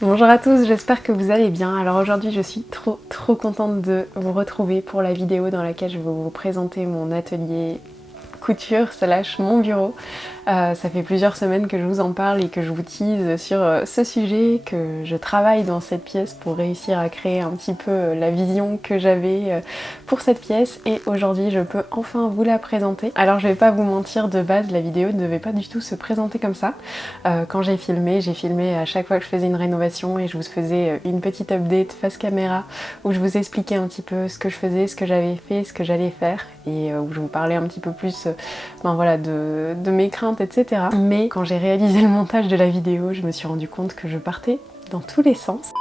Bonjour à tous, j'espère que vous allez bien. Alors aujourd'hui je suis trop contente de vous retrouver pour la vidéo dans laquelle je vais vous présenter mon atelier couture / mon bureau. Ça fait plusieurs semaines que je vous en parle et que je vous tease sur ce sujet, que je travaille dans cette pièce pour réussir à créer un petit peu la vision que j'avais pour cette pièce, et aujourd'hui je peux enfin vous la présenter. Alors je vais pas vous mentir, de base la vidéo ne devait pas du tout se présenter comme ça. Quand j'ai filmé à chaque fois que je faisais une rénovation et je vous faisais une petite update face caméra où je vous expliquais un petit peu ce que je faisais, ce que j'avais fait, ce que j'allais faire, et où je vous parlais un petit peu plus voilà, de mes craintes, etc. Mais quand j'ai réalisé le montage de la vidéo, je me suis rendu compte que je partais dans tous les sens.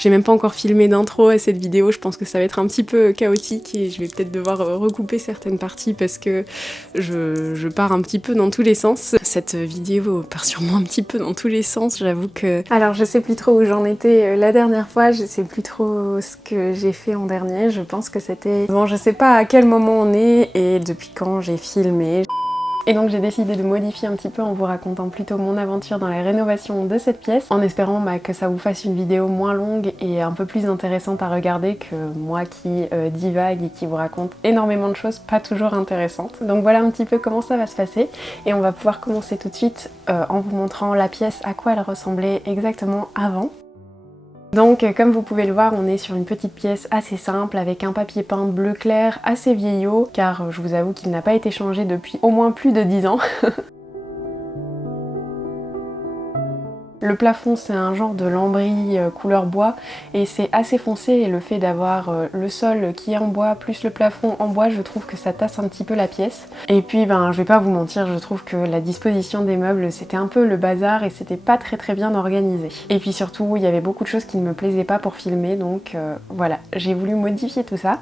J'ai même pas encore filmé d'intro à cette vidéo, je pense que ça va être un petit peu chaotique et je vais peut-être devoir recouper certaines parties parce que je pars un petit peu dans tous les sens. Cette vidéo part sûrement un petit peu dans tous les sens, j'avoue que... Alors je sais plus trop où j'en étais la dernière fois, je sais plus trop ce que j'ai fait en dernier, je pense que c'était... Bon, je sais pas à quel moment on est et depuis quand j'ai filmé. Et donc j'ai décidé de modifier un petit peu en vous racontant plutôt mon aventure dans la rénovation de cette pièce, en espérant que ça vous fasse une vidéo moins longue et un peu plus intéressante à regarder que moi qui divague et qui vous raconte énormément de choses pas toujours intéressantes. Donc voilà un petit peu comment ça va se passer, et on va pouvoir commencer tout de suite en vous montrant la pièce, à quoi elle ressemblait exactement avant. Donc comme vous pouvez le voir, on est sur une petite pièce assez simple avec un papier peint bleu clair assez vieillot, car je vous avoue qu'il n'a pas été changé depuis au moins plus de 10 ans. Le plafond, c'est un genre de lambris couleur bois et c'est assez foncé, et le fait d'avoir le sol qui est en bois plus le plafond en bois, je trouve que ça tasse un petit peu la pièce. Et puis je vais pas vous mentir, je trouve que la disposition des meubles c'était un peu le bazar et c'était pas très bien organisé. Et puis surtout, il y avait beaucoup de choses qui ne me plaisaient pas pour filmer, donc voilà, j'ai voulu modifier tout ça.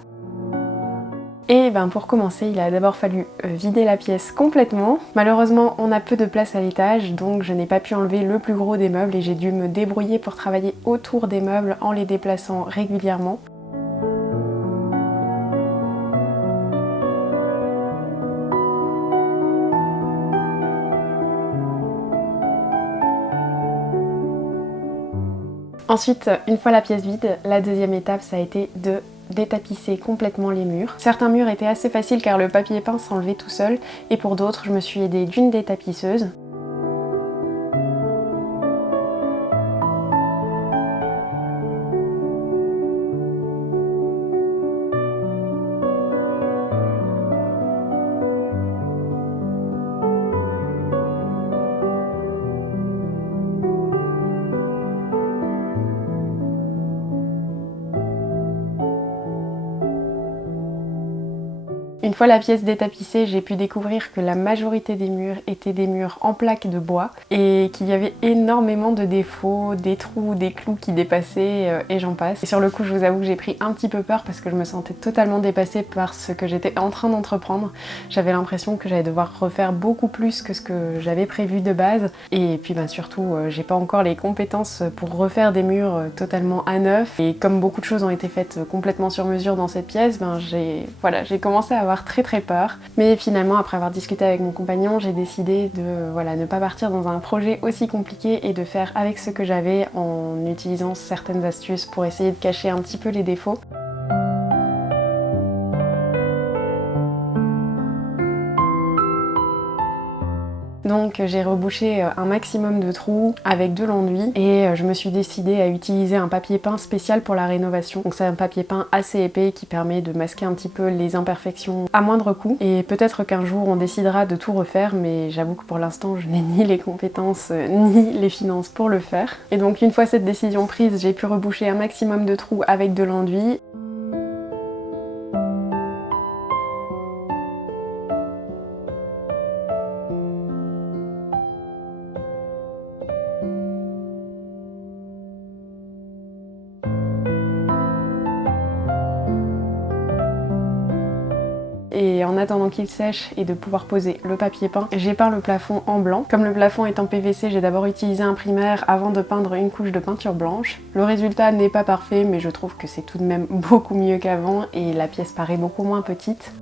Et pour commencer, il a d'abord fallu vider la pièce complètement. Malheureusement, on a peu de place à l'étage, donc je n'ai pas pu enlever le plus gros des meubles et j'ai dû me débrouiller pour travailler autour des meubles en les déplaçant régulièrement. Ensuite, une fois la pièce vide, la deuxième étape, ça a été de détapisser complètement les murs. Certains murs étaient assez faciles car le papier peint s'enlevait tout seul, et pour d'autres, je me suis aidée d'une détapisseuse. Une fois la pièce détapissée, j'ai pu découvrir que la majorité des murs étaient des murs en plaques de bois et qu'il y avait énormément de défauts, des trous, des clous qui dépassaient et j'en passe. Et sur le coup, je vous avoue que j'ai pris un petit peu peur parce que je me sentais totalement dépassée par ce que j'étais en train d'entreprendre. J'avais l'impression que j'allais devoir refaire beaucoup plus que ce que j'avais prévu de base. Et puis surtout, j'ai pas encore les compétences pour refaire des murs totalement à neuf. Et comme beaucoup de choses ont été faites complètement sur mesure dans cette pièce, j'ai commencé à avoir très peur. Mais finalement, après avoir discuté avec mon compagnon, j'ai décidé de ne pas partir dans un projet aussi compliqué et de faire avec ce que j'avais en utilisant certaines astuces pour essayer de cacher un petit peu les défauts. Donc j'ai rebouché un maximum de trous avec de l'enduit et je me suis décidée à utiliser un papier peint spécial pour la rénovation. Donc c'est un papier peint assez épais qui permet de masquer un petit peu les imperfections à moindre coût, et peut-être qu'un jour on décidera de tout refaire, mais j'avoue que pour l'instant je n'ai ni les compétences ni les finances pour le faire. Et donc une fois cette décision prise, j'ai pu reboucher un maximum de trous avec de l'enduit. Et en attendant qu'il sèche et de pouvoir poser le papier peint, j'ai peint le plafond en blanc. Comme le plafond est en PVC, j'ai d'abord utilisé un primaire avant de peindre une couche de peinture blanche. Le résultat n'est pas parfait, mais je trouve que c'est tout de même beaucoup mieux qu'avant et la pièce paraît beaucoup moins petite.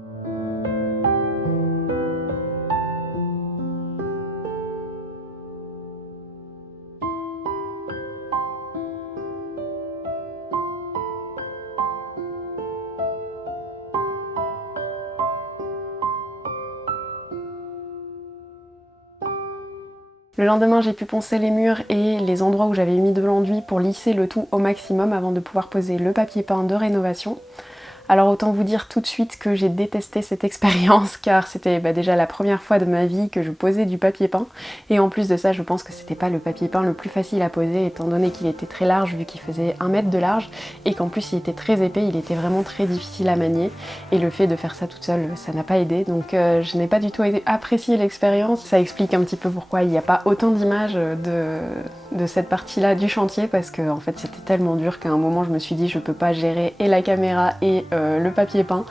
Le lendemain, j'ai pu poncer les murs et les endroits où j'avais mis de l'enduit pour lisser le tout au maximum avant de pouvoir poser le papier peint de rénovation. Alors autant vous dire tout de suite que j'ai détesté cette expérience car c'était déjà la première fois de ma vie que je posais du papier peint et en plus de ça je pense que c'était pas le papier peint le plus facile à poser étant donné qu'il était très large vu qu'il faisait 1 mètre de large et qu'en plus il était très épais, il était vraiment très difficile à manier et le fait de faire ça toute seule ça n'a pas aidé donc je n'ai pas du tout apprécié l'expérience. Ça explique un petit peu pourquoi il n'y a pas autant d'images de cette partie là du chantier parce que en fait c'était tellement dur qu'à un moment je me suis dit je peux pas gérer et la caméra et le papier peint,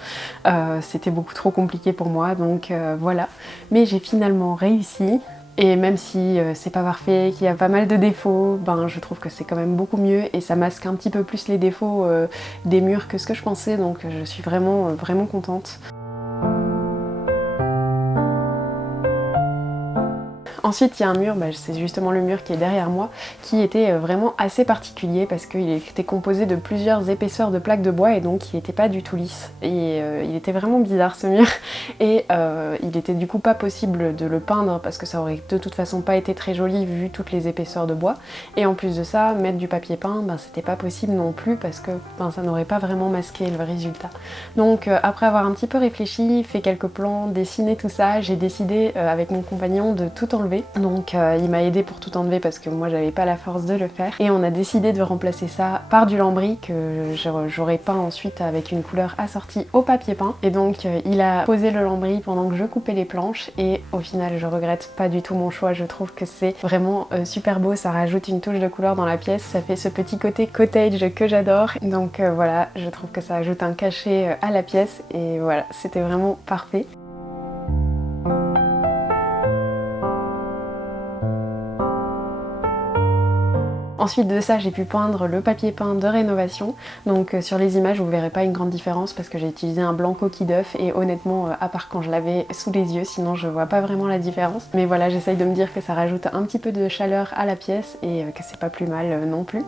c'était beaucoup trop compliqué pour moi donc voilà, mais j'ai finalement réussi et même si c'est pas parfait, qu'il y a pas mal de défauts, je trouve que c'est quand même beaucoup mieux et ça masque un petit peu plus les défauts des murs que ce que je pensais donc je suis vraiment contente. Ensuite, il y a un mur, c'est justement le mur qui est derrière moi, qui était vraiment assez particulier parce qu'il était composé de plusieurs épaisseurs de plaques de bois et donc il n'était pas du tout lisse. Et il était vraiment bizarre ce mur et il était du coup pas possible de le peindre parce que ça aurait de toute façon pas été très joli vu toutes les épaisseurs de bois. Et en plus de ça, mettre du papier peint, c'était pas possible non plus parce que ça n'aurait pas vraiment masqué le résultat. Donc après avoir un petit peu réfléchi, fait quelques plans, dessiné tout ça, j'ai décidé avec mon compagnon de tout enlever. Donc il m'a aidé pour tout enlever parce que moi j'avais pas la force de le faire et on a décidé de remplacer ça par du lambris que j'aurais peint ensuite avec une couleur assortie au papier peint et donc il a posé le lambris pendant que je coupais les planches et au final je regrette pas du tout mon choix, je trouve que c'est vraiment super beau, ça rajoute une touche de couleur dans la pièce, ça fait ce petit côté cottage que j'adore donc voilà, je trouve que ça ajoute un cachet à la pièce et voilà, c'était vraiment parfait. Ensuite de ça, j'ai pu peindre le papier peint de rénovation. Donc sur les images, vous verrez pas une grande différence parce que j'ai utilisé un blanc coquille d'œuf et honnêtement, à part quand je l'avais sous les yeux, sinon je vois pas vraiment la différence. Mais voilà, j'essaye de me dire que ça rajoute un petit peu de chaleur à la pièce et que c'est pas plus mal non plus.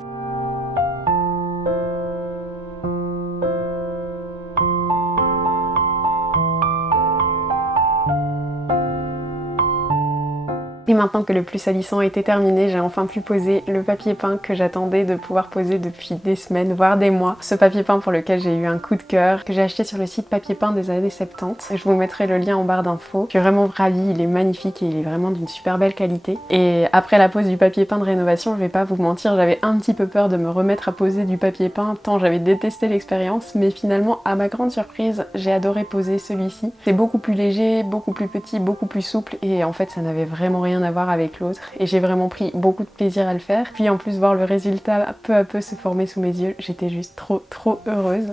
Et maintenant que le plus salissant était terminé, j'ai enfin pu poser le papier peint que j'attendais de pouvoir poser depuis des semaines, voire des mois. Ce papier peint pour lequel j'ai eu un coup de cœur, que j'ai acheté sur le site Papier Peint des années 70. Je vous mettrai le lien en barre d'infos. Je suis vraiment ravie, il est magnifique et il est vraiment d'une super belle qualité. Et après la pose du papier peint de rénovation, je vais pas vous mentir, j'avais un petit peu peur de me remettre à poser du papier peint tant j'avais détesté l'expérience, mais finalement, à ma grande surprise, j'ai adoré poser celui-ci. C'est beaucoup plus léger, beaucoup plus petit, beaucoup plus souple et en fait ça n'avait vraiment rien à voir avec l'autre et j'ai vraiment pris beaucoup de plaisir à le faire. Puis en plus voir le résultat peu à peu se former sous mes yeux, j'étais juste trop heureuse.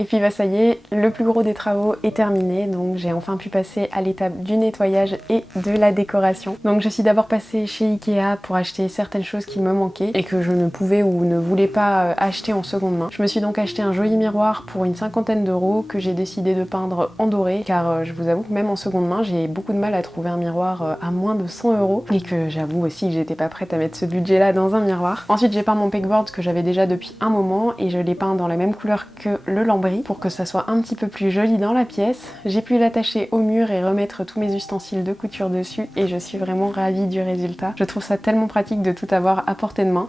Et puis ça y est, le plus gros des travaux est terminé, donc j'ai enfin pu passer à l'étape du nettoyage et de la décoration. Donc je suis d'abord passée chez Ikea pour acheter certaines choses qui me manquaient et que je ne pouvais ou ne voulais pas acheter en seconde main. Je me suis donc acheté un joli miroir pour une 50aine d'euros que j'ai décidé de peindre en doré car je vous avoue que même en seconde main j'ai beaucoup de mal à trouver un miroir à moins de 100 euros et que j'avoue aussi que j'étais pas prête à mettre ce budget là dans un miroir. Ensuite j'ai peint mon pegboard que j'avais déjà depuis un moment et je l'ai peint dans la même couleur que le lambris pour que ça soit un petit peu plus joli dans la pièce. J'ai pu l'attacher au mur et remettre tous mes ustensiles de couture dessus et je suis vraiment ravie du résultat. Je trouve ça tellement pratique de tout avoir à portée de main.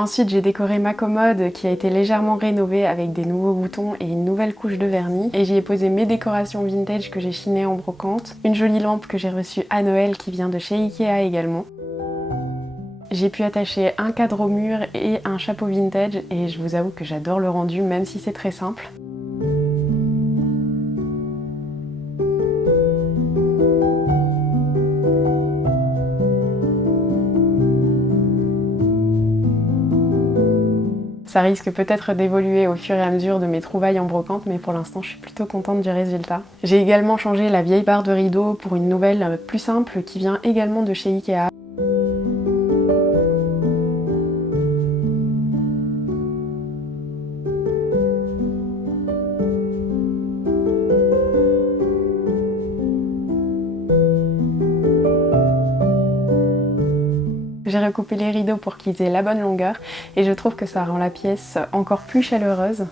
Ensuite, j'ai décoré ma commode qui a été légèrement rénovée avec des nouveaux boutons et une nouvelle couche de vernis. Et j'y ai posé mes décorations vintage que j'ai chinées en brocante. Une jolie lampe que j'ai reçue à Noël qui vient de chez Ikea également. J'ai pu attacher un cadre au mur et un chapeau vintage et je vous avoue que j'adore le rendu même si c'est très simple. Ça risque peut-être d'évoluer au fur et à mesure de mes trouvailles en brocante, mais pour l'instant je suis plutôt contente du résultat. J'ai également changé la vieille barre de rideau pour une nouvelle plus simple qui vient également de chez Ikea. J'ai recoupé les rideaux pour qu'ils aient la bonne longueur et je trouve que ça rend la pièce encore plus chaleureuse.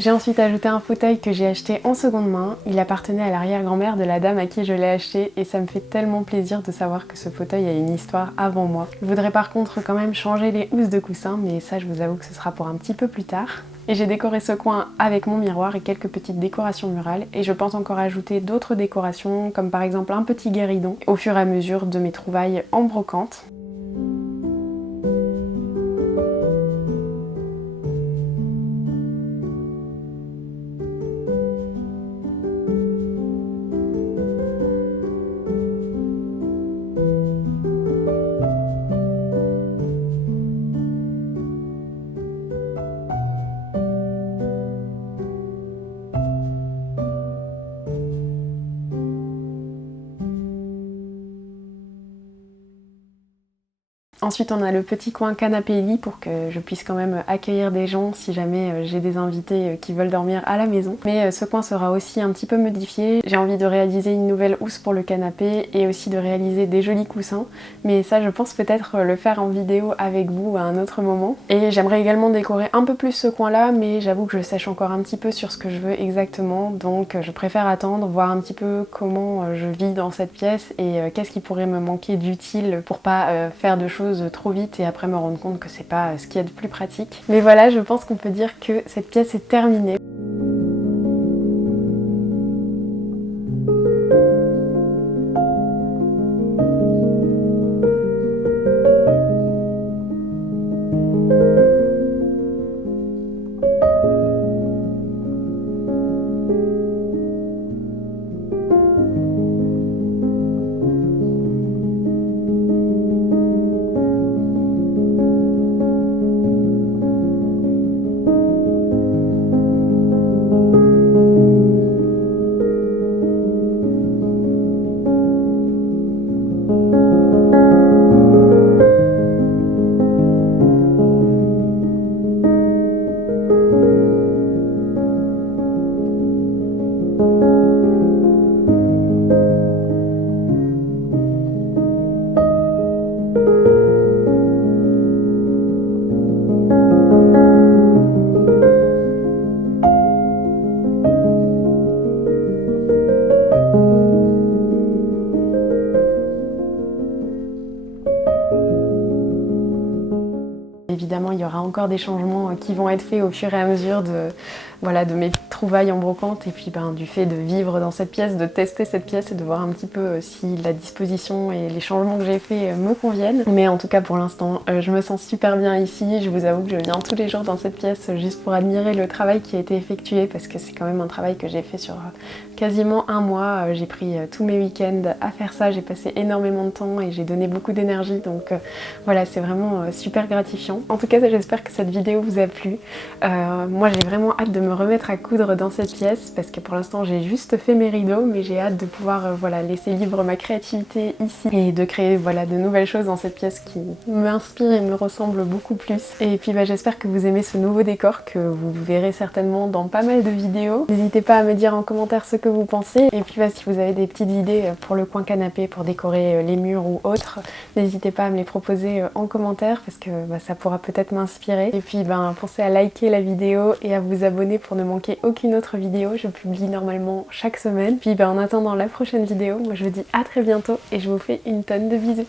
J'ai ensuite ajouté un fauteuil que j'ai acheté en seconde main. Il appartenait à l'arrière-grand-mère de la dame à qui je l'ai acheté et ça me fait tellement plaisir de savoir que ce fauteuil a une histoire avant moi. Je voudrais par contre quand même changer les housses de coussin, mais ça je vous avoue que ce sera pour un petit peu plus tard. Et j'ai décoré ce coin avec mon miroir et quelques petites décorations murales et je pense encore ajouter d'autres décorations comme par exemple un petit guéridon au fur et à mesure de mes trouvailles en brocante. Ensuite on a le petit coin canapé lit pour que je puisse quand même accueillir des gens si jamais j'ai des invités qui veulent dormir à la maison. Mais ce coin sera aussi un petit peu modifié. J'ai envie de réaliser une nouvelle housse pour le canapé et aussi de réaliser des jolis coussins. Mais ça je pense peut-être le faire en vidéo avec vous à un autre moment. Et j'aimerais également décorer un peu plus ce coin là, mais j'avoue que je sèche encore un petit peu sur ce que je veux exactement. Donc je préfère attendre, voir un petit peu comment je vis dans cette pièce et qu'est-ce qui pourrait me manquer d'utile pour pas faire de choses trop vite et après me rendre compte que c'est pas ce qu'il y a de plus pratique. Mais voilà, je pense qu'on peut dire que cette pièce est terminée. Évidemment, il y aura encore des changements qui vont être faits au fur et à mesure de mes trouvailles en brocante et puis du fait de vivre dans cette pièce, de tester cette pièce et de voir un petit peu si la disposition et les changements que j'ai faits me conviennent. Mais en tout cas, pour l'instant, je me sens super bien ici. Je vous avoue que je viens tous les jours dans cette pièce juste pour admirer le travail qui a été effectué parce que c'est quand même un travail que j'ai fait sur quasiment un mois. J'ai pris tous mes week-ends à faire ça, j'ai passé énormément de temps et j'ai donné beaucoup d'énergie, donc voilà, c'est vraiment super gratifiant. En tout cas, j'espère que cette vidéo vous a plu. Moi j'ai vraiment hâte de me remettre à coudre dans cette pièce parce que pour l'instant j'ai juste fait mes rideaux, mais j'ai hâte de pouvoir voilà, laisser libre ma créativité ici et de créer voilà, de nouvelles choses dans cette pièce qui m'inspire et me ressemble beaucoup plus. Et puis j'espère que vous aimez ce nouveau décor que vous verrez certainement dans pas mal de vidéos. N'hésitez pas à me dire en commentaire ce que vous pensez, et puis si vous avez des petites idées pour le coin canapé, pour décorer les murs ou autres, n'hésitez pas à me les proposer en commentaire parce que ça pourra peut-être m'inspirer. Et puis pensez à liker la vidéo et à vous abonner pour ne manquer aucune autre vidéo. Je publie normalement chaque semaine. Puis en attendant la prochaine vidéo, moi je vous dis à très bientôt et je vous fais une tonne de bisous.